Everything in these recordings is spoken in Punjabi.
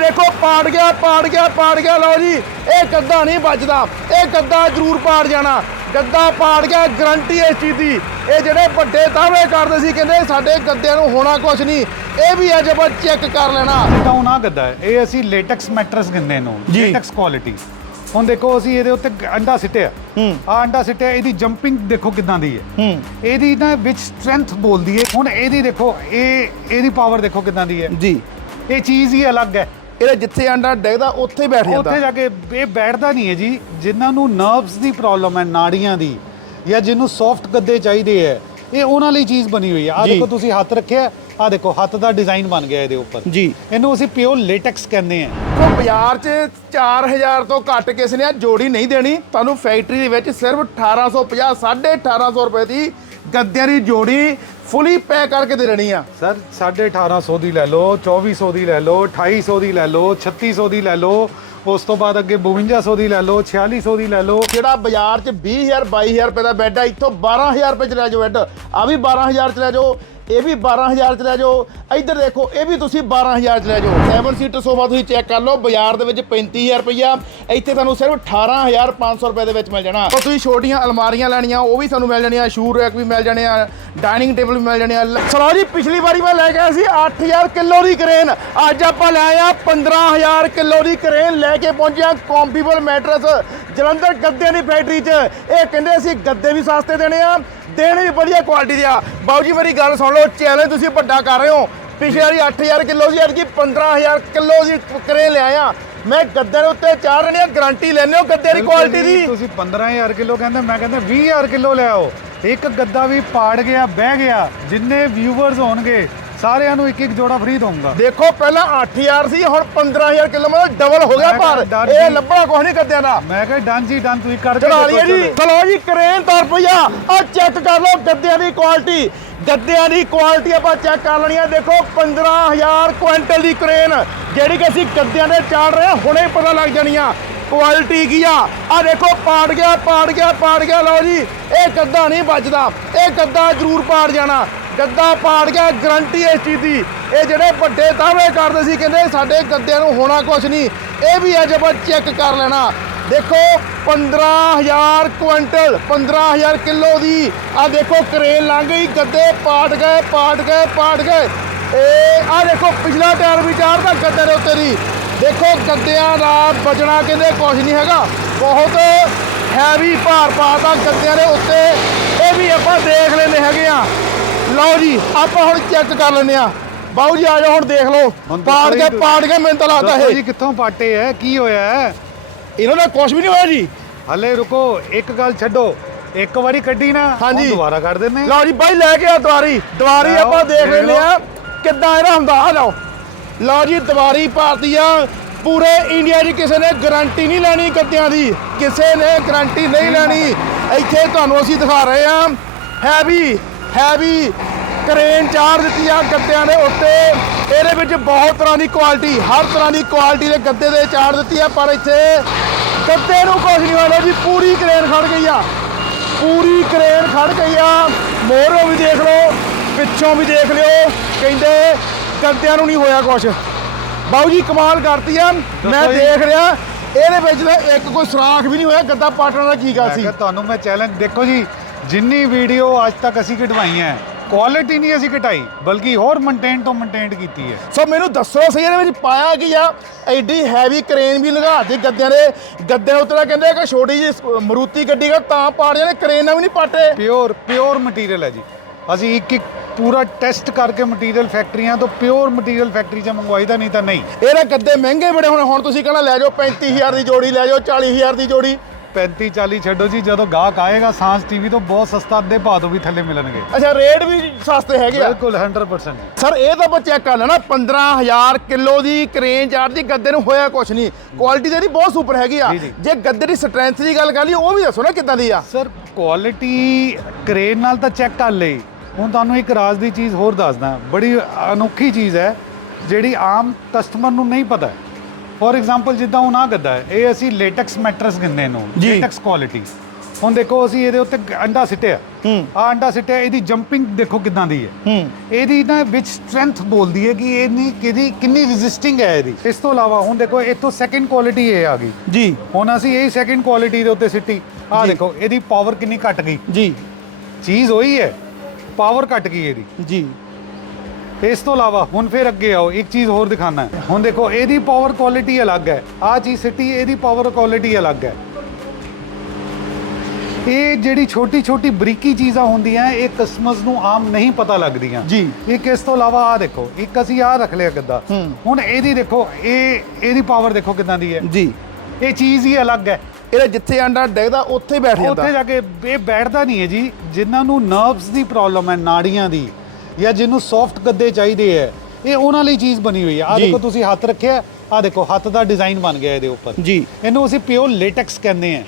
ਦੇਖੋ ਪਾੜ ਗਿਆ ਪਾੜ ਗਿਆ ਪਾੜ ਗਿਆ। ਲਓ ਜੀ ਇਹ ਗੱਦਾ ਨਹੀਂ ਵੱਜਦਾ। ਇਹ ਗੱਦਾ ਜ਼ਰੂਰ ਪਾੜ ਜਾਣਾ। ਗੱਦਾ ਪਾੜ ਗਿਆ ਗਰੰਟੀ ਇਸ ਚੀਜ਼ ਦੀ। ਇਹ ਜਿਹੜੇ ਵੱਡੇ ਦਾਅਵੇ ਕਰਦੇ ਸੀ ਕਹਿੰਦੇ ਸਾਡੇ ਗੱਦਿਆਂ ਨੂੰ ਹੋਣਾ ਕੁਝ ਨਹੀਂ। ਇਹ ਵੀ ਅੱਜ ਆਪਾਂ ਚੈੱਕ ਕਰ ਲੈਣਾ। ਤਾਂ ਉਹ ਨਾ ਗੱਦਾ ਹੈ। ਇਹ ਅਸੀਂ ਲੇਟੈਕਸ ਮੈਟਰਸ ਇਹਨੂੰ। ਜੀ। ਲੇਟੈਕਸ ਕੁਆਲਿਟੀ ਹੁਣ ਦੇਖੋ ਅਸੀਂ ਇਹਦੇ ਉੱਤੇ ਅੰਡਾ ਸਿੱਟਿਆ। ਹੂੰ। ਆ ਅੰਡਾ ਸਿੱਟਿਆ ਇਹਦੀ ਜੰਪਿੰਗ ਦੇਖੋ ਕਿਦਾਂ ਦੀ ਹੈ। ਹੂੰ। ਇਹਦੀ ਨਾ ਵਿੱਚ ਸਟਰੈਂਥ ਬੋਲਦੀ ਹੈ। ਹੁਣ ਇਹਦੀ ਦੇਖੋ ਇਹ ਇਹਦੀ ਪਾਵਰ ਦੇਖੋ ਕਿਦਾਂ ਦੀ ਹੈ। ਜੀ। ਇਹ ਚੀਜ਼ ਹੀ ਅਲੱਗ ਹੈ। ਇਹਦੇ ਜਿੱਥੇ ਅੰਡਾ ਡਿੱਗਦਾ ਉੱਥੇ ਹੀ ਬੈਠ ਜਾਂਦਾ। ਉੱਥੇ ਜਾ ਕੇ ਇਹ ਬੈਠਦਾ ਨਹੀਂ ਹੈ ਜੀ ਜਿਨ੍ਹਾਂ ਨੂੰ ਨਰਵਸ ਦੀ ਪ੍ਰੋਬਲਮ ਹੈ ਨਾੜੀਆਂ ਦੀ ਜਾਂ ਜਿਹਨੂੰ ਸੌਫਟ ਗੱਦੇ ਚਾਹੀਦੇ ਹੈ ਇਹ ਉਹਨਾਂ ਲਈ ਚੀਜ਼ ਬਣੀ ਹੋਈ ਹੈ। ਆ। ਦੇਖੋ ਤੁਸੀਂ ਹੱਥ ਰੱਖਿਆ ਆ ਦੇਖੋ ਹੱਥ ਦਾ ਡਿਜ਼ਾਈਨ ਬਣ ਗਿਆ ਇਹਦੇ ਉੱਪਰ। ਜੀ। ਇਹਨੂੰ ਅਸੀਂ ਪਿਓਰ ਲੇਟੈਕਸ ਕਹਿੰਦੇ ਹਾਂ। ਦੇਖੋ ਬਾਜ਼ਾਰ 'ਚ 4000 ਤੋਂ ਘੱਟ ਕਿਸੇ ਨੇ ਜੋੜੀ ਨਹੀਂ ਦੇਣੀ। ਤੁਹਾਨੂੰ ਫੈਕਟਰੀ ਦੇ ਵਿੱਚ ਸਿਰਫ 1850 1850 ਰੁਪਏ ਦੀ ਗੱਦਿਆਂ ਦੀ ਜੋੜੀ ਫੁੱਲੀ ਪੈਕ ਕਰਕੇ ਦੇ ਦੇਣੀ ਆ। ਸਰ 1850 ਦੀ ਲੈ ਲਓ 2400 ਦੀ ਲੈ ਲਓ 2800 ਦੀ ਲੈ ਲਓ 3600 ਦੀ ਲੈ ਲਓ ਉਸ ਤੋਂ ਬਾਅਦ ਅੱਗੇ 5200 ਦੀ ਲੈ ਲਓ 4600 ਦੀ ਲੈ ਲਓ। ਜਿਹੜਾ ਬਾਜ਼ਾਰ 'ਚ 20000 22000 ਰੁਪਏ ਦਾ ਬੈੱਡ ਆ ਇੱਥੋਂ 12000 ਰੁਪਏ 'ਚ ਲੈ ਜਾਓ ਬੈੱਡ ਆ ਵੀ 12000 'ਚ ਲੈ ਜਾਓ। ਇਹ ਵੀ 12000 'ਚ ਲੈ ਜਾਓ। ਇੱਧਰ ਦੇਖੋ, ਇਹ ਵੀ ਤੁਸੀਂ 12000 'ਚ ਲੈ ਜਾਓ। 7 ਸੀਟਰ ਸੋਫਾ ਤੁਸੀਂ ਚੈੱਕ ਕਰ ਲਓ, ਬਾਜ਼ਾਰ ਦੇ ਵਿੱਚ 35000 ਰੁਪਈਆ। ਇੱਥੇ ਤੁਹਾਨੂੰ ਸਿਰਫ 18500 ਰੁਪਏ ਦੇ ਵਿੱਚ ਮਿਲ ਜਾਣਾ। ਉਹ ਤੁਸੀਂ ਛੋਟੀਆਂ ਅਲਮਾਰੀਆਂ ਲੈਣੀਆਂ, ਉਹ ਵੀ ਤੁਹਾਨੂੰ ਮਿਲ ਜਾਣੀਆਂ ਸ਼ੂ ਰੈਕ ਵੀ ਮਿਲ ਜਾਣੇ ਆ ਡਾਈਨਿੰਗ ਟੇਬਲ ਵੀ ਮਿਲ ਜਾਣੇ ਆ। ਚਲੋ ਜੀ, ਪਿਛਲੀ ਵਾਰੀ ਮੈਂ ਲੈ ਕੇ ਆਇਆ ਸੀ 8000 ਕਿਲੋ ਦੀ ਕਰੇਨ ਅੱਜ ਆਪਾਂ ਲੈ ਆ 15000 ਕਿਲੋ ਦੀ ਕਰੇਨ ਲੈ ਕੇ ਪਹੁੰਚਿਆ ਕੰਪੀਬਲ ਮੈਟਰਸ ਜਲੰਧਰ ਗੱਦਿਆਂ ਦੀ ਫੈਕਟਰੀ 'ਚ। ਇਹ ਕਹਿੰਦੇ ਅਸੀਂ ਗੱਦੇ ਵੀ ਸਸਤੇ ਦੇਣੇ ਆ ਦੇਣੇ ਵੀ ਵਧੀਆ ਕੁਆਲਿਟੀ ਦੇ ਆ। ਬਾਊ ਜੀ ਮੇਰੀ ਗੱਲ ਸੁਣ ਲਓ ਚੈਲੰਜ ਤੁਸੀਂ ਵੱਡਾ ਕਰ ਰਹੇ ਹੋ। ਪਿਛਲੀ ਵਾਰੀ 8000 ਕਿਲੋ ਸੀ ਅੱਜ 15000 ਕਿਲੋ ਦੀ ਕਰੇਨ ਲਿਆਇਆ ਮੈਂ ਗੱਦੇ ਦੇ ਉੱਤੇ ਚਾਰ ਰਹੇ ਗਾਰੰਟੀ ਲੈਣੇ ਹੋ ਗੱਦੇ ਦੀ ਕੁਆਲਿਟੀ ਦੀ? ਤੁਸੀਂ 15000 ਕਿਲੋ ਕਹਿੰਦੇ ਮੈਂ ਕਹਿੰਦਾ 20000 ਕਿਲੋ ਲੈ ਆਓ। ਇੱਕ ਗੱਦਾ ਵੀ ਪਾੜ ਗਿਆ ਬਹਿ ਗਿਆ। ਜਿੰਨੇ ਵਿਊਵਰਸ ਹੋਣਗੇ ਸਾਰਿਆਂ ਨੂੰ ਇੱਕ ਇੱਕ ਜੋੜਾ ਫ੍ਰੀ ਦਊਂਗਾ। ਦੇਖੋ ਪਹਿਲਾਂ 8000 ਸੀ ਹੁਣ 15000 ਕਿਲੋ ਮਤਲਬ ਡਬਲ ਹੋ ਗਿਆ ਮੈਂ ਡਰ ਇਹ ਜੀ। ਲੱਭਣਾ ਕੁਛ ਨਹੀਂ ਗੱਦਿਆਂ ਦਾ। ਮੈਂ ਕਿਹਾ ਡਨ ਜੀ ਡਨ ਤੁਸੀਂ ਚਲਾ ਦੇਖੋ ਲਈਏ ਜੀ। ਚਲੋ। ਜੀ ਕਰੇਨ ਤਰ ਪਈਆ ਆ ਚੈੱਕ ਕਰ ਲਓ ਗੱਦਿਆਂ ਦੀ ਕੁਆਲਿਟੀ ਗੱਦਿਆਂ ਦੀ ਕੁਆਲਿਟੀ ਆਪਾਂ ਚੈੱਕ ਕਰ ਲੈਣੀ ਆ। ਦੇਖੋ 15000 ਕੁਇੰਟਲ ਦੀ ਕਰੇਨ ਜਿਹੜੀ ਕਿ ਅਸੀਂ ਗੱਦਿਆਂ ਦੇ ਚਾੜ ਰਹੇ ਹਾਂ ਹੁਣੇ ਪਤਾ ਲੱਗ ਜਾਣੀਆਂ ਕੁਆਲਿਟੀ ਕੀ ਆ? ਆ ਦੇਖੋ ਪਾੜ ਗਿਆ ਪਾੜ ਗਿਆ ਪਾੜ ਗਿਆ। ਲਓ ਜੀ ਇਹ ਗੱਦਾ ਨਹੀਂ ਵੱਜਦਾ। ਇਹ ਗੱਦਾ ਜ਼ਰੂਰ ਪਾੜ ਜਾਣਾ। ਗੱਦਾ ਪਾੜ ਗਿਆ ਗਰੰਟੀ ਇਸ ਚੀਜ਼ ਦੀ। ਇਹ ਜਿਹੜੇ ਵੱਡੇ ਦਾਅਵੇ ਕਰਦੇ ਸੀ, ਕਹਿੰਦੇ ਸਾਡੇ ਗੱਦਿਆਂ ਨੂੰ ਹੋਣਾ ਕੁਝ ਨਹੀਂ। ਇਹ ਵੀ ਅੱਜ ਆਪਾਂ ਚੈੱਕ ਕਰ ਲੈਣਾ। ਦੇਖੋ 15000 ਕੁਇੰਟਲ 15000 ਕਿਲੋ ਦੀ। ਆ ਦੇਖੋ ਕਰੇਨ ਲੰਘ ਗਈ, ਗੱਦੇ ਪਾਟ ਗਏ ਪਾਟ ਗਏ ਪਾਟ ਗਏ। ਇਹ ਆ ਦੇਖੋ, ਪਿਛਲਾ ਟਾਇਰ ਵੀ ਚਾੜਦਾ ਗੱਦੇ ਦੇ ਉੱਤੇ ਦੀ। ਦੇਖੋ, ਗੱਦਿਆਂ ਦਾ ਬਚਣਾ ਕਹਿੰਦੇ ਕੁਝ ਨਹੀਂ ਹੈਗਾ। ਬਹੁਤ ਹੈਵੀ ਭਾਰ ਪਾਤਾ ਗੱਦਿਆਂ ਦੇ ਉੱਤੇ। ਇਹ ਵੀ ਆਪਾਂ ਦੇਖ ਲੈਂਦੇ ਹੈਗੇ ਆ। ਲਓ ਜੀ ਆਪਾਂ ਹੁਣ ਚੈੱਕ ਕਰ ਲੈਂਦੇ ਆ ਬਾਊ ਜੀ ਆ ਜਾਓ ਹੁਣ ਦੇਖ ਲਓ। ਹੁਣ ਪਾੜ ਦੱਸੋ ਕੇ ਜੀ, ਪਾੜ ਕੇ ਮੈਨੂੰ ਤਾਂ ਲੱਗਦਾ ਦੱਸੋ ਜੀ ਇਹ ਕਿੱਥੋਂ ਪਾਟੇ ਹੈ ਕੀ ਹੋਇਆ? ਹੈ ਇਹਨਾਂ ਦਾ ਕੁਝ ਵੀ ਨਹੀਂ ਹੋਇਆ ਜੀ। ਹਲੇ ਰੁਕੋ ਇੱਕ ਗੱਲ ਛੱਡੋ। ਇੱਕ ਵਾਰੀ ਕੱਢੀ ਨਾ ਹਾਂਜੀ। ਹੁਣ ਦੁਬਾਰਾ ਕਰ ਦਿੰਦੇ ਹਾਂ। ਲਓ ਜੀ ਬਾਈ ਲੈ ਕੇ ਆ ਦਵਾਰੀ ਦਵਾਰੀ ਆਪਾਂ ਦੇਖ ਦੇਖ ਲੈਂਦੇ ਲਓ। ਆ ਕਿੱਦਾਂ ਇਹਦਾ ਹੁੰਦਾ। ਆ ਲਓ। ਲਓ ਜੀ ਦਵਾਰੀ ਭਾਰਤੀ ਆ। ਪੂਰੇ ਇੰਡੀਆ 'ਚ ਕਿਸੇ ਨੇ ਗਾਰੰਟੀ ਨਹੀਂ ਲੈਣੀ ਗੱਦਿਆਂ ਦੀ। ਕਿਸੇ ਨੇ ਗਾਰੰਟੀ ਨਹੀਂ ਲੈਣੀ। ਇੱਥੇ ਤੁਹਾਨੂੰ ਅਸੀਂ ਦਿਖਾ ਰਹੇ ਆ ਹੈਵੀ ਹੈਵੀ ਕਰੇਨ ਚਾਰ ਦਿੱਤੀ ਆ ਗੱਦਿਆਂ ਦੇ ਉੱਤੇ। ਇਹਦੇ ਵਿੱਚ ਬਹੁਤ ਤਰ੍ਹਾਂ ਦੀ ਕੁਆਲਿਟੀ ਹਰ ਤਰ੍ਹਾਂ ਦੀ ਕੁਆਲਿਟੀ ਦੇ ਗੱਦੇ ਦੇ ਚਾਰ ਦਿੱਤੀ ਆ ਪਰ ਇੱਥੇ ਗੱਦੇ ਨੂੰ ਕੁਝ ਨਹੀਂ ਹੋਇਆ ਜੀ ਪੂਰੀ ਕਰੇਨ ਖੜ ਗਈ ਆ। ਪੂਰੀ ਕਰੇਨ ਖੜ ਗਈ ਆ। ਮੋਹਰੋਂ ਵੀ ਦੇਖ ਲਓ ਪਿੱਛੋਂ ਵੀ ਦੇਖ ਲਿਓ ਕਹਿੰਦੇ ਗੱਦਿਆਂ ਨੂੰ ਨਹੀਂ ਹੋਇਆ ਕੁਛ। ਬਾਊ ਜੀ ਕਮਾਲ ਕਰਤੀ ਆ। ਮੈਂ। ਦੇਖ ਰਿਹਾ ਇਹਦੇ ਵਿੱਚ ਇੱਕ ਕੋਈ ਸੁਰਾਖ ਵੀ ਨਹੀਂ ਹੋਇਆ ਗੱਦਾ ਪਾਟਣ ਦਾ ਕੀ ਗੱਲ ਸੀ? ਤੁਹਾਨੂੰ ਮੈਂ ਚੈਲੰਜ ਦੇਖੋ ਜੀ ਜਿੰਨੀ ਵੀਡੀਓ ਅੱਜ ਤੱਕ ਅਸੀਂ ਕਢਵਾਈਆਂ ਕੁਆਲਿਟੀ ਨਹੀਂ ਅਸੀਂ ਘਟਾਈ ਬਲਕਿ ਹੋਰ ਮੇਨਟੇਨ ਤੋਂ ਮੇਨਟੇਨ ਕੀਤੀ ਹੈ। ਸੋ ਮੈਨੂੰ ਦੱਸੋ ਸਹੀ ਇਹਦੇ ਵਿੱਚ ਪਾਇਆ ਕੀ ਆ? ਐਡੀ ਹੈਵੀ ਕਰੇਨ ਵੀ ਲਗਾਤੀ ਗੱਦਿਆਂ ਦੇ। ਗੱਦਿਆਂ ਉੱਤੇ ਤਾਂ ਕਹਿੰਦੇ ਕਿ ਛੋਟੀ ਜਿਹੀ ਮਰੂਤੀ ਗੱਡੀ ਦਾ ਤਾਂ ਪਾੜ ਜਾਣੇ ਕਰੇਨ ਨਾਲ ਵੀ ਨਹੀਂ ਪਾਟੇ। ਪਿਓਰ ਪਿਓਰ ਮਟੀਰੀਅਲ ਹੈ ਜੀ। ਅਸੀਂ ਇੱਕ ਇੱਕ ਪੂਰਾ ਟੈਸਟ ਕਰਕੇ ਮਟੀਰੀਅਲ ਫੈਕਟਰੀਆਂ ਤੋਂ ਪਿਓਰ ਮਟੀਰੀਅਲ ਫੈਕਟਰੀ 'ਚ ਮੰਗਵਾਈਦਾ ਨਹੀਂ ਤਾਂ ਨਹੀਂ। ਇਹਦੇ ਗੱਦੇ ਮਹਿੰਗੇ ਬੜੇ ਹੁਣ। ਹੁਣ ਤੁਸੀਂ ਕਹਿੰਦਾ ਲੈ ਜਾਓ 35000 ਦੀ ਜੋੜੀ ਲੈ ਜਾਓ 40000 ਦੀ ਜੋੜੀ। 35 40 ਛੱਡੋ ਜੀ ਜਦੋਂ ਗਾਹਕ ਆਏਗਾ ਸਾਂਸ ਟੀਵੀ ਤੋਂ ਬਹੁਤ ਸਸਤਾ ਅੱਧੇ ਭਾਅ ਤੋਂ ਵੀ ਥੱਲੇ ਮਿਲਣਗੇ। ਅੱਛਾ ਰੇਟ ਵੀ ਸਸਤੇ ਹੈਗੇ ਆ? ਬਿਲਕੁਲ 100% ਸਰ ਇਹ ਤਾਂ ਆਪਾਂ ਚੈੱਕ ਕਰ ਲੈਣਾ 15000 ਕਿਲੋ ਦੀ ਕਰੇਨ ਚਾਰਜ ਦੀ ਗੱਦੇ ਨੂੰ ਹੋਇਆ ਕੁਛ ਨਹੀਂ। ਕੁਆਲਿਟੀ ਇਹਦੀ ਬਹੁਤ ਸੁਪਰ ਹੈਗੀ ਆ। ਜੀ, ਜੀ। ਜੇ ਗੱਦੇ ਦੀ ਸਟਰੈਂਥ ਦੀ ਗੱਲ ਕਰ ਲਈ ਉਹ ਵੀ ਦੱਸੋ ਨਾ ਕਿੱਦਾਂ ਦੀ ਆ। ਸਰ ਕੁਆਲਿਟੀ ਕ੍ਰੇਨ ਨਾਲ ਤਾਂ ਚੈੱਕ ਕਰ ਲਈ। ਹੁਣ ਤੁਹਾਨੂੰ ਇੱਕ ਰਾਜ਼ ਦੀ ਚੀਜ਼ ਹੋਰ ਦੱਸਦਾ। ਬੜੀ ਅਨੋਖੀ ਚੀਜ਼ ਹੈ ਜਿਹੜੀ ਆਮ ਕਸਟਮਰ ਨੂੰ ਨਹੀਂ ਪਤਾ। ਫੋਰ ਐਗਜ਼ਾਮਪਲ ਜਿੱਦਾਂ ਹੁਣ ਆਹ ਗੱਦਾ ਹੈ ਇਹ ਅਸੀਂ ਲੇਟੈਕਸ ਮੈਟਰਸ ਕਹਿੰਦੇ ਜੀ। ਲੇਟੈਕਸ ਕੁਆਲਿਟੀ ਹੁਣ ਦੇਖੋ ਅਸੀਂ ਇਹਦੇ ਉੱਤੇ ਅੰਡਾ ਸਿੱਟਿਆ। ਹੂੰ। ਆ ਅੰਡਾ ਸਿੱਟਿਆ ਇਹਦੀ ਜੰਪਿੰਗ ਦੇਖੋ ਕਿਦਾਂ ਦੀ ਹੈ। ਹੂੰ। ਇਹਦੀ ਨਾ ਵਿੱਚ ਸਟਰੈਂਥ ਬੋਲਦੀ ਹੈ ਕਿ ਇਹਨੀ ਕਿਹਦੀ ਕਿੰਨੀ ਰੈਜ਼ਿਸਟਿੰਗ ਹੈ ਇਹਦੀ। ਇਸ ਤੋਂ ਇਲਾਵਾ ਹੁਣ ਦੇਖੋ ਇੱਥੋਂ ਸੈਕੰਡ ਕੁਆਲਿਟੀ ਇਹ ਆ ਗਈ। ਜੀ। ਹੁਣ ਅਸੀਂ ਇਹ ਸੈਕੰਡ ਕੁਆਲਿਟੀ ਦੇ ਉੱਤੇ ਸਿੱਟੀ। ਆ। ਦੇਖੋ ਇਹਦੀ ਪਾਵਰ ਕਿੰਨੀ ਘਟ ਗਈ। ਜੀ। ਚੀਜ਼ ਉਹੀ ਹੈ ਪਾਵਰ ਘਟ ਗਈ ਇਹਦੀ। ਜੀ। ਇਸ ਤੋਂ ਇਲਾਵਾ ਹੁਣ ਫਿਰ ਅੱਗੇ ਆਓ ਇੱਕ ਚੀਜ਼ ਹੋਰ ਦਿਖਾਣਾ ਹੈ। ਹੁਣ ਦੇਖੋ ਇਹਦੀ ਪਾਵਰ ਕੁਆਲਿਟੀ ਅਲੱਗ ਹੈ। ਆ ਚੀਜ਼ ਸਿੱਟੀ ਇਹਦੀ ਪਾਵਰ ਕੁਆਲਿਟੀ ਅਲੱਗ ਹੈ। ਇਹ ਜਿਹੜੀ ਛੋਟੀ ਛੋਟੀ ਬਰੀਕੀ ਚੀਜ਼ਾਂ ਹੁੰਦੀਆਂ ਇਹ ਕਸਟਮਰਸ ਨੂੰ ਆਮ ਨਹੀਂ ਪਤਾ ਲੱਗਦੀਆਂ। ਜੀ। ਇੱਕ ਇਸ ਤੋਂ ਇਲਾਵਾ ਆ ਦੇਖੋ ਇੱਕ ਅਸੀਂ ਆ ਰੱਖ ਲਿਆ ਗੱਦਾ ਹੂੰ। ਹੁਣ ਇਹਦੀ ਦੇਖੋ ਇਹ ਇਹਦੀ ਪਾਵਰ ਦੇਖੋ ਕਿਦਾਂ ਦੀ ਹੈ। ਜੀ। ਇਹ ਚੀਜ਼ ਹੀ ਅਲੱਗ ਹੈ। ਇਹਦਾ ਜਿੱਥੇ ਅੰਡਾ ਡਿੱਗਦਾ ਉੱਥੇ ਬੈਠ ਜਾਂਦਾ। ਉੱਥੇ ਜਾ ਕੇ ਇਹ ਬੈਠਦਾ ਨਹੀਂ ਹੈ ਜੀ। ਜਿਨ੍ਹਾਂ ਨੂੰ ਨਰਵਸ ਦੀ ਪ੍ਰੋਬਲਮ ਹੈ ਨਾੜੀਆਂ ਦੀ। ਜਾਂ ਜਿਹਨੂੰ ਸੌਫਟ ਗੱਦੇ ਚਾਹੀਦੇ ਹੈ ਇਹ ਉਹਨਾਂ ਲਈ ਚੀਜ਼ ਬਣੀ ਹੋਈ ਹੈ ਆ। ਦੇਖੋ ਤੁਸੀਂ ਹੱਥ ਰੱਖਿਆ ਆ ਦੇਖੋ ਹੱਥ ਦਾ ਡਿਜ਼ਾਈਨ ਬਣ ਗਿਆ ਇਹਦੇ ਉੱਪਰ। ਜੀ। ਇਹਨੂੰ ਅਸੀਂ ਪਿਓਰ ਲੇਟੈਕਸ ਕਹਿੰਦੇ ਆ।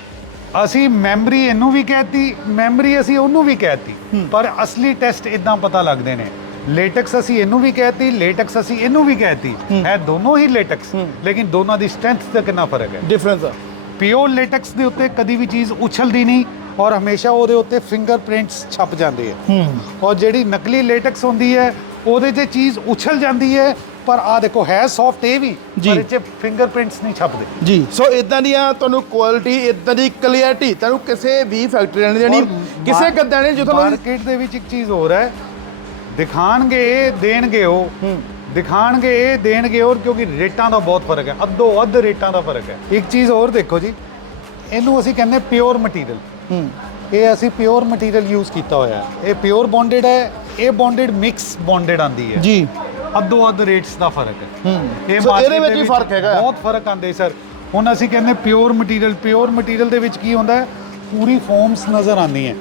ਅਸੀਂ ਮੈਮਰੀ ਇਹਨੂੰ ਵੀ ਕਹਿਤੀ ਮੈਮਰੀ ਅਸੀਂ ਉਹਨੂੰ ਵੀ ਕਹਿਤੀ ਪਰ ਅਸਲੀ ਟੈਸਟ ਇਦਾਂ ਪਤਾ ਲੱਗਦੇ ਨੇ। ਲੇਟੈਕਸ ਅਸੀਂ ਇਹਨੂੰ ਵੀ ਕਹਿਤੀ ਲੇਟੈਕਸ ਅਸੀਂ ਇਹਨੂੰ ਵੀ ਕਹਿਤੀ। ਹੈ। ਦੋਨੋਂ ਹੀ ਲੇਟੈਕਸ ਲੇਕਿਨ ਦੋਨਾਂ ਦੀ ਸਟਰੈਂਥ ਦਾ ਕਿੰਨਾ ਫ਼ਰਕ ਹੈ? ਡਿਫਰੈਂਸ ਆ। ਪਿਓਰ ਲੇਟੈਕਸ ਦੇ ਉੱਤੇ ਕਦੀ ਵੀ ਚੀਜ਼ ਉਛਲਦੀ ਨਹੀਂ ਔਰ ਹਮੇਸ਼ਾ ਉਹਦੇ ਉੱਤੇ ਫਿੰਗਰਪ੍ਰਿੰਟਸ ਛਪ ਜਾਂਦੇ ਹੈ ਹੂੰ। ਔਰ ਜਿਹੜੀ ਨਕਲੀ ਲੇਟੈਕਸ ਹੁੰਦੀ ਹੈ ਉਹਦੇ 'ਚ ਚੀਜ਼ ਉਛਲ ਜਾਂਦੀ ਹੈ ਪਰ ਆ ਦੇਖੋ ਹੈ ਸੌਫਟ ਇਹ ਵੀ ਜੀ। ਪਰ ਇਹ 'ਚ ਫਿੰਗਰਪ੍ਰਿੰਟਸ ਨਹੀਂ ਛਪਦੇ। ਜੀ। ਸੋ ਇਦਾਂ ਦੀਆਂ ਤੁਹਾਨੂੰ ਕੁਆਲਿਟੀ ਇਦਾਂ ਦੀ ਕਲੀਅਰਟੀ ਤੁਹਾਨੂੰ ਕਿਸੇ ਵੀ ਫੈਕਟਰੀ ਨੇ ਦੇਣੀ ਕਿਸੇ ਗੱਦਾਂ ਨੇ ਜੋ ਤੁਹਾਨੂੰ ਮਾਰਕੀਟ ਦੇ ਵਿੱਚ ਇੱਕ ਚੀਜ਼ ਹੋਰ ਹੈ ਦਿਖਾਣਗੇ ਦੇਣਗੇ ਉਹ। ਹੂੰ। ਦਿਖਾਣਗੇ ਇਹ ਦੇਣਗੇ ਹੋਰ ਕਿਉਂਕਿ ਰੇਟਾਂ ਦਾ ਬਹੁਤ ਫ਼ਰਕ ਹੈ। ਅੱਧੋ ਅੱਧ ਰੇਟਾਂ ਦਾ ਫ਼ਰਕ ਹੈ। ਇੱਕ ਚੀਜ਼ ਹੋਰ ਦੇਖੋ ਜੀ ਇਹਨੂੰ ਅਸੀਂ ਕਹਿੰਦੇ ਪਿਓਰ ਮਟੀਰੀਅਲ ਹੂੰ। ਇਹ ਅਸੀਂ ਪਿਓਰ ਮਟੀਰੀਅਲ ਯੂਜ਼ ਕੀਤਾ ਹੋਇਆ ਹੈ। ਇਹ ਪਿਓਰ ਬੌਂਡਡ ਹੈ ਇਹ ਬੌਂਡਡ ਮਿਕਸ ਬੌਂਡਡ ਆਂਦੀ ਹੈ। ਜੀ। ਅੱਧੋ ਅੱਧ ਰੇਟਸ ਦਾ ਫ਼ਰਕ ਹੈ। ਹੂੰ। ਇਹ ਸੋ ਇਹਦੇ market ਵਿੱਚ ਦੇ ਵੀ ਫ਼ਰਕ ਹੈਗਾ। ਬਹੁਤ ਫ਼ਰਕ ਆਂਦੇ ਸਰ। ਹੁਣ ਅਸੀਂ ਕਹਿੰਦੇ ਪਿਓਰ ਮਟੀਰੀਅਲ ਪਿਓਰ ਮਟੀਰੀਅਲ ਦੇ ਵਿੱਚ ਕੀ ਹੁੰਦਾ ਹੈ? ਪੂਰੀ ਫੋਮਸ ਨਜ਼ਰ ਆਉਂਦੀਆਂ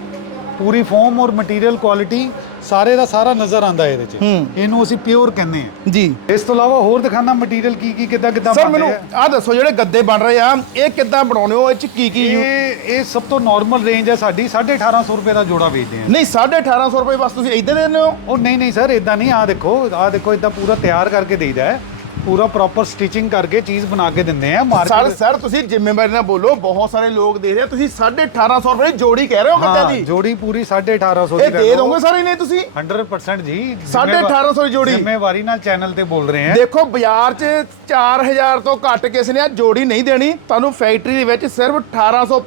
ਪੂਰੀ ਫੋਮ ਔਰ ਮਟੀਰੀਅਲ ਕੁਆਲਿਟੀ ਸਾਰੇ ਦਾ ਸਾਰਾ ਨਜ਼ਰ ਆਂਦਾ ਇਹਦੇ 'ਚ। ਹੂੰ। ਇਹਨੂੰ ਅਸੀਂ ਪਿਓਰ ਕਹਿੰਦੇ ਆ ਜੀ। ਇਸ ਤੋਂ ਇਲਾਵਾ ਹੋਰ ਦਿਖਾਣਾ ਮਟੀਰੀਅਲ ਕੀ ਕੀ ਕਿੱਦਾਂ ਕਿੱਦਾਂ ਸਰ ਮੈਨੂੰ ਆ? ਆਹ ਦੱਸੋ ਜਿਹੜੇ ਗੱਦੇ ਬਣ ਰਹੇ ਆ ਇਹ ਕਿੱਦਾਂ ਬਣਾਉਣੇ ਹੋ? ਇਹ ਚ ਕੀ ਕੀ ਯੂ- ਇਹ ਇਹ ਸਭ ਤੋਂ ਨਾਰਮਲ ਰੇਂਜ ਹੈ ਸਾਡੀ। 1850 ਰੁਪਏ ਦਾ ਜੋੜਾ ਵੇਚਦੇ ਆ। ਨਹੀਂ 1850 ਰੁਪਏ ਬਸ ਤੁਸੀਂ ਇਦਾਂ ਦੇ ਦਿੰਦੇ ਹੋ? ਉਹ ਨਹੀਂ ਨਹੀਂ ਸਰ ਇਦਾਂ ਨਹੀਂ। ਆ ਦੇਖੋ ਆ ਦੇਖੋ ਇਦਾਂ ਪੂਰਾ ਤਿਆਰ ਕਰਕੇ ਦੇਈਦਾ ਹੈ। ਪੂਰਾ ਪ੍ਰੋਪਰ ਸਟਿਚਿੰਗ ਕਰਕੇ ਚੀਜ਼ ਬਣਾ ਕੇ ਦਿੰਦੇ ਆ ਸਰ ਮਾਰਕੀਟ ਸਰ ਤੁਸੀਂ ਜ਼ਿੰਮੇਵਾਰੀ ਨਾਲ ਬੋਲੋ ਬਹੁਤ ਸਾਰੇ ਲੋਕ ਦੇਖ ਰਹੇ ਆ ਤੁਸੀਂ 1850 ਰੁਪਏ ਜੋੜੀ ਕਹਿ ਰਹੇ ਹੋ ਹਾਂ ਦੀ? ਜੋੜੀ ਪੂਰੀ 1850 ਦੀ ਇਹ ਦੇ ਦੋਗੇ ਸਰ ਇਹਨੇ ਤੁਸੀਂ? 100% ਜੀ। 1850 ਦੀ ਜੋੜੀ। ਜ਼ਿੰਮੇਵਾਰੀ ਨਾਲ ਚੈਨਲ ਤੇ ਬੋਲ ਰਹੇ ਆ। ਦੇਖੋ ਬਾਜ਼ਾਰ 'ਚ 4000 ਤੋਂ ਘੱਟ ਕਿਸੇ ਨੇ ਆ ਜੋੜੀ ਨਹੀਂ ਦੇਣੀ। ਤੁਹਾਨੂੰ ਫੈਕਟਰੀ ਦੇ ਵਿੱਚ ਸਿਰਫ 1850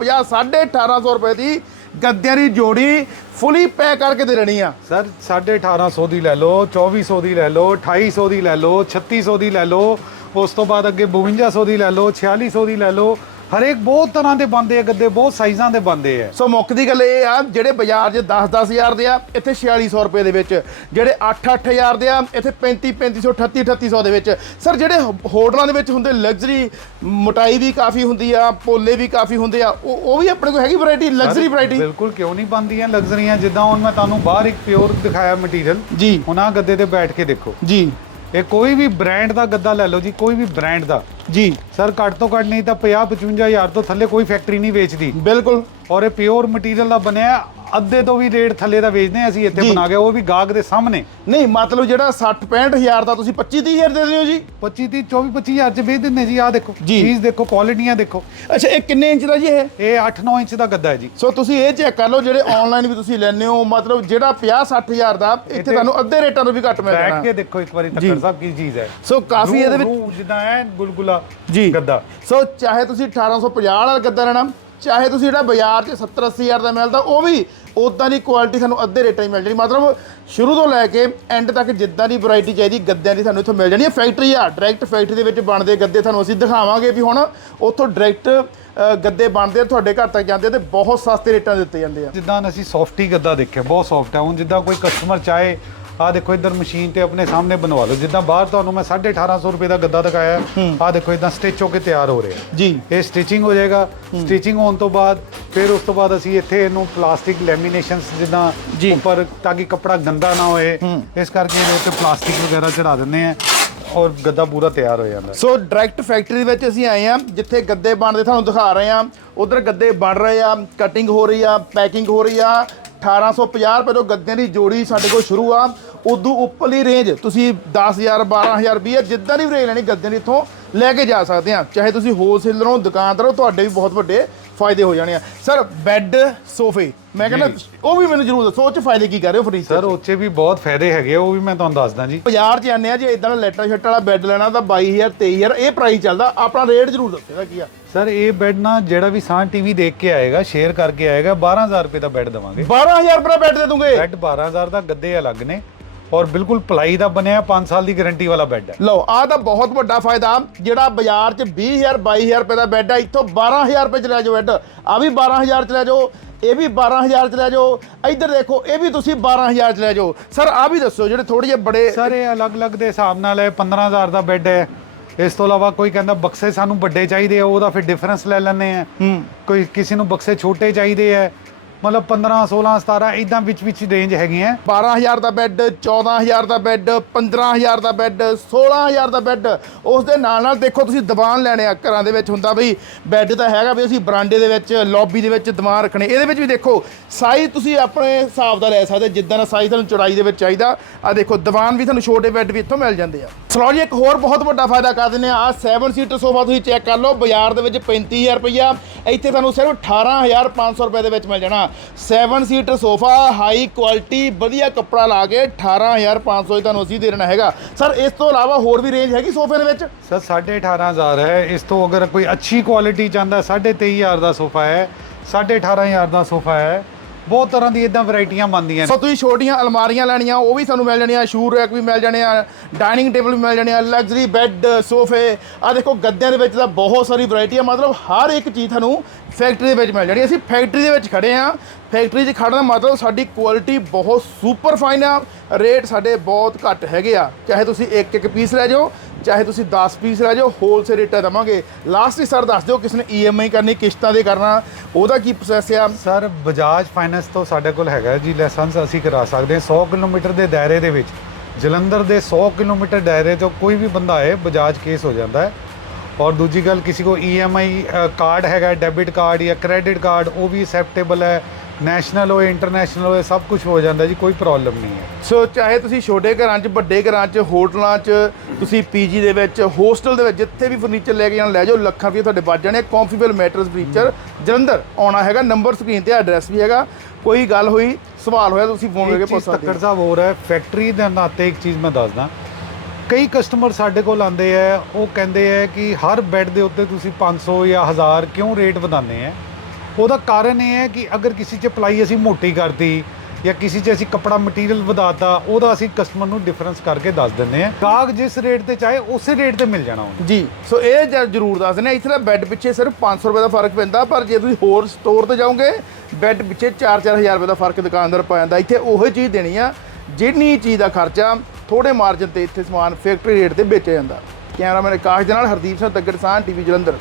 1850 ਰੁਪਏ ਦੀ ਗੱਦਿਆਂ ਦੀ ਜੋੜੀ ਫੁੱਲੀ ਪੈਕ ਕਰਕੇ ਦੇ ਦੇਣੀ ਆ। ਸਰ 1850 ਦੀ ਲੈ ਲਓ 2400 ਦੀ ਲੈ ਲਓ 2800 ਦੀ ਲੈ ਲਓ 3600 ਦੀ ਲੈ ਲਓ, ਉਸ ਤੋਂ ਬਾਅਦ ਅੱਗੇ 5200 ਦੀ ਲੈ ਲਓ 4600 ਦੀ ਲੈ ਲਓ ਹਰੇਕ ਬਹੁਤ ਤਰ੍ਹਾਂ ਦੇ ਬੰਦੇ ਆ ਗੱਦੇ ਬਹੁਤ ਸਾਈਜ਼ਾਂ ਦੇ ਬੰਦੇ ਆ। ਸੋ ਮੁੱਖ ਦੀ ਗੱਲ ਇਹ ਆ ਜਿਹੜੇ ਬਾਜ਼ਾਰ 'ਚ 10-10000 ਦੇ ਆ ਇੱਥੇ 4600 ਰੁਪਏ ਦੇ ਵਿੱਚ। ਜਿਹੜੇ 8-8000 ਦੇ ਆ ਇੱਥੇ 35-3500 38-3800 ਦੇ ਵਿੱਚ। ਸਰ ਜਿਹੜੇ ਹੋਟਲਾਂ ਦੇ ਵਿੱਚ ਹੁੰਦੇ ਲਗਜ਼ਰੀ ਮੋਟਾਈ ਵੀ ਕਾਫੀ ਹੁੰਦੀ ਆ ਪੋਲੇ ਵੀ ਕਾਫੀ ਹੁੰਦੇ ਆ ਉਹ ਉਹ ਵੀ ਆਪਣੇ ਕੋਲ ਹੈਗੀ ਵੈਰਾਈਟੀ ਲਗਜ਼ਰੀ ਵੈਰਾਈਟੀ ਬਿਲਕੁਲ ਕਿਉਂ ਨਹੀਂ ਬਣਦੀਆਂ ਲਗਜ਼ਰੀਆਂ ਜਿੱਦਾਂ ਹੁਣ ਮੈਂ ਤੁਹਾਨੂੰ ਬਾਹਰ ਇੱਕ ਪਿਓਰ ਦਿਖਾਇਆ ਮਟੀਰੀਅਲ ਜੀ। ਹੁਣ ਆਹ ਗੱਦੇ ਤੇ ਬੈਠ ਕੇ ਦੇਖੋ। ਜੀ। ਇਹ ਕੋਈ ਵੀ ਬ੍ਰਾਂਡ ਦਾ ਗੱਦਾ ਲੈ ਲਓ ਜੀ ਕੋਈ ਵੀ ਬ੍ਰਾਂਡ ਦਾ। ਜੀ। ਸਰ ਘੱਟ ਤੋਂ ਘੱਟ ਨਹੀਂ ਤਾਂ 50 55000 ਤੋਂ ਥੱਲੇ ਕੋਈ ਫੈਕਟਰੀ ਨਹੀਂ ਵੇਚਦੀ। ਬਿਲਕੁਲ। ਔਰ ਇਹ ਪਿਓਰ ਮਟੀਰੀਅਲ ਦਾ ਬਣਿਆ ਅੱਧੇ ਤੋਂ ਵੀ ਰੇਟ ਥੱਲੇ ਦਾ ਵੇਚਦੇ ਹਾਂ ਅਸੀਂ ਇੱਥੇ। ਬਣਾ ਕੇ ਉਹ ਵੀ ਗਾਹਕ ਦੇ ਸਾਹਮਣੇ। ਨਹੀਂ ਮਤਲਬ ਜਿਹੜਾ 60 65000 ਦਾ ਤੁਸੀਂ 25 30000 ਦੇ ਦਿਓ ਜੀ? 25 30 24 25000 ਚ ਵੇਚ ਦਿੰਦੇ ਜੀ ਆਹ ਦੇਖੋ। ਚੀਜ਼ ਦੇਖੋ ਕੁਆਲਿਟੀਆਂ ਦੇਖੋ। ਅੱਛਾ ਇਹ ਕਿੰਨੇ ਇੰਚ ਦਾ ਜੀ ਇਹ? ਇਹ 8-9 ਇੰਚ ਦਾ ਗੱਦਾ ਹੈ ਜੀ। ਸੋ ਤੁਸੀਂ ਇਹ ਚੈੱਕ ਕਰ ਲਓ ਜਿਹੜੇ ਆਨਲਾਈਨ ਵੀ ਤੁਸੀਂ ਲੈਣੇ ਹੋ ਮਤਲਬ ਜਿਹੜਾ 50 60000 ਦਾ ਇੱਥੇ ਤੁਹਾਨੂੰ ਅੱਧੇ ਰੇਟਾਂ ਤੋਂ ਵੀ ਘੱਟ ਮਿਲ ਬੈਠ ਜਾਣਾ। ਕੇ ਦੇਖੋ ਇੱਕ ਵਾਰੀ। ਤੱਕਰ ਸਾਹਿਬ ਕੀ ਚੀਜ਼ ਹੈ। ਸੋ ਕਾਫੀ ਇਹਦੇ ਵਿੱਚ ਰੂਹ ਜਿੱਦਾਂ ਹੈ ਗੁਲਗੁਲਾ ਜੀ। ਗੱਦਾ। ਸੋ ਚਾਹੇ ਤੁਸੀਂ 1850 ਵਾਲਾ ਗੱਦਾ ਲੈਣਾ ਚਾਹੇ ਤੁਸੀਂ ਜਿਹੜਾ ਬਾਜ਼ਾਰ 'ਚ 70 80 ਹਜ਼ਾਰ ਦਾ ਮਿਲਦਾ ਉਹ ਵੀ ਉਦਾਂ ਦੀ ਕੁਆਲਿਟੀ ਸਾਨੂੰ ਅੱਧੇ ਰੇਟਾਂ 'ਚ ਮਿਲ ਜਾਣੀ। ਮਤਲਬ ਸ਼ੁਰੂ ਤੋਂ ਲੈ ਕੇ ਐਂਡ ਤੱਕ ਜਿੱਦਾਂ ਦੀ ਵੈਰਾਈਟੀ ਚਾਹੀਦੀ, ਗੱਦਿਆਂ ਦੀ ਸਾਨੂੰ ਇੱਥੋਂ ਮਿਲ ਜਾਣੀ ਹੈ। ਫੈਕਟਰੀ ਆ ਡਾਇਰੈਕਟ ਫੈਕਟਰੀ ਦੇ ਵਿੱਚ ਬਣਦੇ ਗੱਦੇ ਤੁਹਾਨੂੰ ਅਸੀਂ ਦਿਖਾਵਾਂਗੇ ਵੀ ਹੁਣ ਉੱਥੋਂ ਡਾਇਰੈਕਟ ਗੱਦੇ ਬਣਦੇ ਆ, ਤੁਹਾਡੇ ਘਰ ਤੱਕ ਜਾਂਦੇ ਆ ਤੇ ਬਹੁਤ ਸਸਤੇ ਰੇਟਾਂ ਦੇ ਦਿੱਤੇ ਜਾਂਦੇ ਆ। ਜਿੱਦਾਂ ਅਸੀਂ ਸੌਫਟੀ ਗੱਦਾ ਦੇਖਿਆ, ਬਹੁਤ ਸੌਫਟ ਹੈ ਹੁਣ ਜਿੱਦਾਂ ਕੋਈ ਕਸਟਮਰ ਚਾਹੇ ਆ ਦੇਖੋ ਇੱਧਰ ਮਸ਼ੀਨ ਤੇ ਆਪਣੇ ਸਾਹਮਣੇ ਬਣਵਾ ਲਓ। ਜਿੱਦਾਂ ਬਾਹਰ ਤੁਹਾਨੂੰ ਮੈਂ 1850 ਰੁਪਏ ਦਾ ਗੱਦਾ ਦਿਖਾਇਆ ਆ ਦੇਖੋ ਇਦਾਂ ਸਟਿਚ ਹੋ ਕੇ ਤਿਆਰ ਹੋ ਰਿਹਾ ਜੀ। ਇਹ ਸਟਿਚਿੰਗ ਹੋ ਜਾਏਗਾ। ਸਟਿਚਿੰਗ ਹੋਣ ਤੋਂ ਬਾਅਦ ਫਿਰ ਉਸ ਤੋਂ ਬਾਅਦ ਅਸੀਂ ਇੱਥੇ ਇਹਨੂੰ ਪਲਾਸਟਿਕ ਲੈਮੀਨੇਸ਼ਨਸ ਜਿੱਦਾਂ। ਉੱਪਰ ਤਾਂ ਕਿ ਕੱਪੜਾ ਗੰਦਾ ਨਾ ਹੋਏ। ਇਸ ਕਰਕੇ ਇਹਦੇ ਉੱਤੇ ਪਲਾਸਟਿਕ ਵਗੈਰਾ ਚੜਾ ਦਿੰਦੇ ਆ ਔਰ ਗੱਦਾ ਪੂਰਾ ਤਿਆਰ ਹੋ ਜਾਂਦਾ ਸੋ ਡਾਇਰੈਕਟ ਫੈਕਟਰੀ ਵਿੱਚ ਅਸੀਂ ਆਏ ਆ ਜਿੱਥੇ ਗੱਦੇ ਬਣਦੇ ਤੁਹਾਨੂੰ ਦਿਖਾ ਰਹੇ ਆ ਉਧਰ ਗੱਦੇ ਬਣ ਰਹੇ ਆ ਕਟਿੰਗ ਹੋ ਰਹੀ ਆ ਪੈਕਿੰਗ ਹੋ ਰਹੀ ਆ। 1850 ਰੁਪਏ ਤੋਂ ਗੱਦਿਆਂ ਦੀ ਜੋੜੀ ਸਾਡੇ ਕੋਲ ਸ਼ੁਰੂ ਆ। ਉਦੋਂ ਉੱਪਰਲੀ ਰੇਂਜ ਤੁਸੀਂ 10000 12000 20 ਜਿੱਦਾਂ ਦੀ ਵੀ ਰੇਂਜ ਲੈਣੀ, ਗੱਦਿਆਂ ਦੀ ਇੱਥੋਂ ਲੈ ਕੇ ਜਾ ਸਕਦੇ ਆ। ਚਾਹੇ ਤੁਸੀਂ ਹੋਲਸੇਲਰ ਹੋ, ਦੁਕਾਨਦਾਰ ਹੋ, ਤੁਹਾਡੇ ਵੀ ਬਹੁਤ ਵੱਡੇ ਫਾਇਦੇ ਹੋ ਜਾਣੇ ਆ। ਸਰ ਬੈੱਡ ਸੋਫੇ ਮੈਂ ਕਹਿੰਦਾ ਉਹ ਵੀ ਮੈਨੂੰ ਜ਼ਰੂਰ ਦੱਸੋ ਉਹ ਚ ਫਾਇਦੇ ਕੀ ਕਰ ਰਹੇ ਹੋ ਫਰਨੀਚਰ ਸਰ ਉੱਚੇ ਵੀ ਬਹੁਤ ਫਾਇਦੇ ਹੈਗੇ ਆ, ਉਹ ਵੀ ਮੈਂ ਤੁਹਾਨੂੰ ਦੱਸਦਾ ਜੀ। ਬਾਜ਼ਾਰ 'ਚ ਆਨੇ ਆ ਜੇ ਇਦਾਂ ਦਾ ਲੈਟਰ ਸ਼ੱਟ ਵਾਲਾ ਬੈੱਡ ਲੈਣਾ ਤਾਂ 22000 23000 ਇਹ ਪ੍ਰਾਈਸ ਚੱਲਦਾ। ਆਪਣਾ ਰੇਟ ਜ਼ਰੂਰ ਦੱਸੋ ਇਹਦਾ ਕੀ ਆ। ਸਰ ਇਹ ਬੈੱਡ ਨਾ ਜਿਹੜਾ ਵੀ ਸਾਂ ਟੀਵੀ ਦੇਖ ਕੇ ਆਏਗਾ ਸ਼ੇਅਰ ਕਰਕੇ ਆਏਗਾ 12000 ਰੁਪਏ ਦਾ ਬੈੱਡ ਦਵਾਂਗੇ। 12000 ਰੁਪਏ ਬੈੱਡ ਦੇ ਦੂੰਗੇ। ਬੈੱਡ 12000 ਦਾ ਗੱਦੇ ਅਲੱਗ ਨੇ। ਔਰ ਬਿਲਕੁਲ ਪਲਾਈ ਦਾ ਬਣਿਆ 5 ਸਾਲ ਦੀ ਗਾਰੰਟੀ ਵਾਲਾ ਬੈੱਡ ਹੈ। ਲਓ ਆਹ ਤਾਂ ਬਹੁਤ ਵੱਡਾ ਫਾਇਦਾ। ਜਿਹੜਾ ਬਾਜ਼ਾਰ 'ਚ 20000 22000 ਰੁਪਏ ਦਾ ਬੈੱਡ ਆ ਇੱਥੋਂ 12000 ਰੁਪਏ 'ਚ ਲੈ ਜਾਓ ਬੈੱਡ। ਆ ਵੀ 12000 'ਚ ਲੈ ਜਾਓ ਇਹ ਵੀ 12000 'ਚ ਲੈ ਜਾਓ। ਇੱਧਰ ਦੇਖੋ ਇਹ ਵੀ ਤੁਸੀਂ 12000 'ਚ ਲੈ ਜਾਓ। ਸਰ ਆ ਵੀ ਦੱਸੋ ਜਿਹੜੇ ਥੋੜੇ ਜਿਹੇ ਬੜੇ ਸਰ ਇਹ ਅਲੱਗ-ਅਲੱਗ ਦੇ ਹਿਸਾਬ ਨਾਲ ਹੈ 15000 ਦਾ ਬੈੱਡ ਹੈ। ਇਸ ਤੋਂ ਇਲਾਵਾ ਕੋਈ ਕਹਿੰਦਾ ਬਕਸੇ ਸਾਨੂੰ ਵੱਡੇ ਚਾਹੀਦੇ ਆ ਉਹਦਾ ਫਿਰ ਡਿਫਰੈਂਸ ਲੈ ਲੈਂਦੇ ਆ। ਹੂੰ। ਕੋਈ ਕਿਸੇ ਨੂੰ ਬਕਸੇ ਛੋਟੇ ਚਾਹੀਦੇ ਆ ਮਤਲਬ 15 16 17 ਇਦਾਂ ਵਿੱਚ ਵਿੱਚ ਰੇਂਜ ਹੈਗੀ ਹੈਗੀਆਂ 12000 ਦਾ ਬੈੱਡ 14000 ਦਾ ਬੈੱਡ 15000 ਦਾ ਬੈੱਡ 16000 ਦਾ ਬੈੱਡ ਉਸ ਦੇ ਨਾਲ ਨਾਲ ਦੇਖੋ ਤੁਸੀਂ ਦੀਵਾਨ ਲੈਣੇ ਆ ਘਰਾਂ ਦੇ ਵਿੱਚ ਹੁੰਦਾ ਬਈ ਬੈੱਡ ਤਾਂ ਹੈਗਾ ਵੀ ਅਸੀਂ ਬਰਾਂਡੇ ਦੇ ਵਿੱਚ ਲੌਬੀ ਦੇ ਵਿੱਚ ਦੀਵਾਨ ਰੱਖਣੇ। ਇਹਦੇ ਵਿੱਚ ਵੀ ਦੇਖੋ ਸਾਈਜ਼ ਤੁਸੀਂ ਆਪਣੇ ਹਿਸਾਬ ਦਾ ਲੈ ਸਕਦੇ, ਜਿੱਦਾਂ ਦਾ ਸਾਈਜ਼ ਤੁਹਾਨੂੰ ਚੌੜਾਈ ਦੇ ਵਿੱਚ ਚਾਹੀਦਾ। ਆ ਦੇਖੋ, ਦੀਵਾਨ ਵੀ ਤੁਹਾਨੂੰ ਛੋਟੇ ਬੈੱਡ ਵੀ ਇੱਥੋਂ ਮਿਲ ਜਾਂਦੇ ਆ। ਸਲੋ ਇੱਕ ਹੋਰ ਬਹੁਤ ਵੱਡਾ ਫਾਇਦਾ ਕਰ ਦਿੰਦੇ ਆ। ਆ 7 ਸੀਟਰ ਸੋਫਾ ਤੁਸੀਂ ਚੈੱਕ ਕਰ ਲਓ, ਬਾਜ਼ਾਰ ਦੇ ਵਿੱਚ 35000 ਰੁਪਈਆ। ਇੱਥੇ ਤੁਹਾਨੂੰ ਸਿਰਫ 18500 ਰੁਪਏ ਦੇ ਵਿੱਚ ਮਿਲ ਜਾਣਾ। 7 ਸੀਟਰ ਸੋਫਾ ਹਾਈ ਕੁਆਲਿਟੀ ਵਧੀਆ ਕੱਪੜਾ ਲਾ ਕੇ 18500 ਤੁਹਾਨੂੰ ਅਸੀਂ ਦੇ ਦੇਣਾ ਹੈਗਾ। ਸਰ ਇਸ ਤੋਂ ਇਲਾਵਾ ਹੋਰ ਵੀ ਰੇਂਜ ਹੈਗੀ ਸੋਫੇ ਦੇ ਵਿੱਚ? ਸਰ 18500 ਹੈ। ਇਸ ਤੋਂ ਅਗਰ ਕੋਈ ਅੱਛੀ ਕੁਆਲਿਟੀ ਚਾਹੁੰਦਾ 23500 ਦਾ ਸੋਫਾ ਹੈ 18500 ਦਾ ਸੋਫਾ ਹੈ। ਬਹੁਤ ਤਰ੍ਹਾਂ ਦੀ ਇਦਾਂ ਵੈਰਾਈਟੀਆਂ ਬਣਦੀਆਂ ਨੇ। ਸੋ ਤੁਸੀਂ ਛੋਟੀਆਂ ਅਲਮਾਰੀਆਂ ਲੈਣੀਆਂ, ਉਹ ਵੀ ਸਾਨੂੰ ਮਿਲ ਜਾਣੀਆਂ ਸ਼ੂ ਰੈਕ ਵੀ ਮਿਲ ਜਾਣੇ ਆ ਡਾਈਨਿੰਗ ਟੇਬਲ ਵੀ ਮਿਲ ਜਾਣੇ ਆ ਲਗਜ਼ਰੀ ਬੈੱਡ ਸੋਫੇ ਆ ਦੇਖੋ ਗੱਦਿਆਂ ਦੇ ਵਿੱਚ ਤਾਂ ਬਹੁਤ ਸਾਰੀ ਵੈਰਾਈਟੀ ਆ, ਮਤਲਬ ਹਰ ਇੱਕ ਚੀਜ਼ ਤੁਹਾਨੂੰ ਫੈਕਟਰੀ ਦੇ ਵਿੱਚ ਮਿਲ ਜਾਣੀ। ਅਸੀਂ ਫੈਕਟਰੀ ਦੇ ਵਿੱਚ ਖੜੇ ਆ ਫੈਕਟਰੀ 'ਚ ਖੜਨ ਦਾ ਮਤਲਬ ਸਾਡੀ ਕੁਆਲਿਟੀ ਬਹੁਤ ਸੁਪਰ ਫਾਈਨ ਆ। ਰੇਟ ਸਾਡੇ ਬਹੁਤ ਘੱਟ ਹੈਗੇ ਆ। ਚਾਹੇ ਤੁਸੀਂ ਇੱਕ ਇੱਕ ਪੀਸ ਲੈ ਜਾਓ ਚਾਹੇ ਤੁਸੀਂ 10 ਪੀਸ ਲੈ ਜਾਓ ਹੋਲਸੇਲ ਰੇਟਾਂ ਦਵਾਂਗੇ। ਲਾਸਟ ਹੀ ਸਰ ਦੱਸ ਦਿਓ, ਕਿਸ ਨੇ ਈਐਮਆਈ ਕਰਨੀ, ਕਿਸ਼ਤਾਂ ਦੇ ਕਰਨਾ, ਉਹਦਾ ਕੀ ਪ੍ਰੋਸੈਸ ਆ? ਸਰ ਬਜਾਜ ਫਾਈਨੈਂਸ ਤੋਂ ਸਾਡੇ ਕੋਲ ਹੈਗਾ ਜੀ ਲਾਇਸੈਂਸ ਅਸੀਂ ਕਰਾ ਸਕਦੇ ਹਾਂ 100 ਕਿਲੋਮੀਟਰ ਦੇ ਦਾਇਰੇ ਦੇ ਵਿੱਚ। ਜਲੰਧਰ ਦੇ 100 ਕਿਲੋਮੀਟਰ ਦਾਇਰੇ ਤੋਂ ਕੋਈ ਵੀ ਬੰਦਾ ਆਏ ਬਜਾਜ ਕੇਸ ਹੋ ਜਾਂਦਾ ਹੈ। ਔਰ ਦੂਜੀ ਗੱਲ, ਕਿਸੇ ਕੋ ਈਐਮਆਈ ਕਾਰਡ ਹੈਗਾ ਡੈਬਿਟ ਕਾਰਡ ਜਾਂ ਕ੍ਰੈਡਿਟ ਕਾਰਡ ਉਹ ਵੀ ਐਕਸੈਪਟੇਬਲ ਹੈ। ਨੈਸ਼ਨਲ ਹੋਏ ਇੰਟਰਨੈਸ਼ਨਲ ਹੋਏ ਸਭ ਕੁਝ ਹੋ ਜਾਂਦਾ ਜੀ ਕੋਈ ਪ੍ਰੋਬਲਮ ਨਹੀਂ ਹੈ। ਸੋ ਚਾਹੇ ਤੁਸੀਂ ਛੋਟੇ ਘਰਾਂ 'ਚ ਵੱਡੇ ਘਰਾਂ 'ਚ ਹੋਟਲਾਂ 'ਚ ਤੁਸੀਂ ਪੀਜੀ ਦੇ ਵਿੱਚ ਹੋਸਟਲ ਦੇ ਵਿੱਚ ਜਿੱਥੇ ਵੀ ਫਰਨੀਚਰ ਲੈ ਕੇ ਜਾਣ ਲੈ ਜਾਓ ਲੱਖਾਂ ਰੁਪਏ ਤੁਹਾਡੇ ਬਚ ਜਾਣੇ ਕੰਫਰਟੇਬਲ ਮੈਟਰਸ ਫਰਨੀਚਰ ਜਲੰਧਰ ਆਉਣਾ ਹੈਗਾ ਨੰਬਰ ਸਕਰੀਨ ਤੇ ਐਡਰੈਸ ਵੀ ਹੈਗਾ। ਕੋਈ ਗੱਲ ਹੋਈ ਸਵਾਲ ਹੋਇਆ ਤੁਸੀਂ ਫੋਨ ਕਰਕੇ ਪੁੱਛ ਸਕਦੇ ਤੱਕੜ ਹੋ। ਸਾਹਿਬ ਹੋ ਰਿਹਾ ਫੈਕਟਰੀ ਦੇ ਨਾਤੇ ਇੱਕ ਚੀਜ਼ ਮੈਂ ਦੱਸਦਾ। ਕਈ ਕਸਟਮਰ ਸਾਡੇ ਕੋਲ ਆਉਂਦੇ ਆ ਉਹ ਕਹਿੰਦੇ ਆ ਕਿ ਹਰ ਬੈੱਡ ਦੇ ਉੱਤੇ ਤੁਸੀਂ 500 ਜਾਂ 1000 ਕਿਉਂ ਰੇਟ ਵਧਾਉਂਦੇ ਆ? ਉਹਦਾ ਕਾਰਨ ਇਹ ਹੈ ਕਿ ਅਗਰ ਕਿਸੇ 'ਚ ਪਲਾਈ ਅਸੀਂ ਮੋਟੀ ਕਰਤੀ ਜਾਂ ਕਿਸੇ 'ਚ ਅਸੀਂ ਕੱਪੜਾ ਮਟੀਰੀਅਲ ਵਧਾਤਾ ਉਹਦਾ ਅਸੀਂ ਕਸਟਮਰ ਨੂੰ ਡਿਫਰੈਂਸ ਕਰਕੇ ਦੱਸ ਦਿੰਦੇ ਆ ਗਾਹਕ ਜਿਸ ਰੇਟ ਤੇ ਚਾਹੇ ਉਸੇ ਰੇਟ ਤੇ ਮਿਲ ਜਾਣਾ ਉਹਨੂੰ। ਜੀ ਸੋ ਇਹ ਜ- ਜ਼ਰੂਰ ਦੱਸ ਦਿੰਦੇ ਹਾਂ, ਇੱਥੇ ਦਾ ਬੈੱਡ ਪਿੱਛੇ ਸਿਰਫ 500 ਰੁਪਏ ਦਾ ਫ਼ਰਕ ਪੈਂਦਾ ਪਰ ਜੇ ਤੁਸੀਂ ਹੋਰ ਸਟੋਰ ਤੇ ਜਾਓਗੇ ਬੈੱਡ ਪਿੱਛੇ 4-4000 ਰੁਪਏ ਦਾ ਫ਼ਰਕ ਦੁਕਾਨਦਾਰ ਪਾ ਜਾਂਦਾ। ਇੱਥੇ ਉਹੀ ਚੀਜ਼ ਦੇਣੀ ਆ ਜਿੰਨੀ ਚੀਜ਼ ਦਾ ਖਰਚਾ ਥੋੜੇ ਮਾਰਜਨ ਤੇ ਇੱਥੇ ਸਮਾਨ ਫੈਕਟਰੀ ਰੇਟ ਤੇ ਵੇਚਿਆ ਜਾਂਦਾ। ਕੈਮਰਾਮੈਨ ਆਕਾਸ਼ ਦੇ ਨਾਲ ਹਰਦੀਪ ਸਿੰਘ ਤੱਗੜ ਸਾਹ ਟੀਵੀ ਜਲੰਧਰ।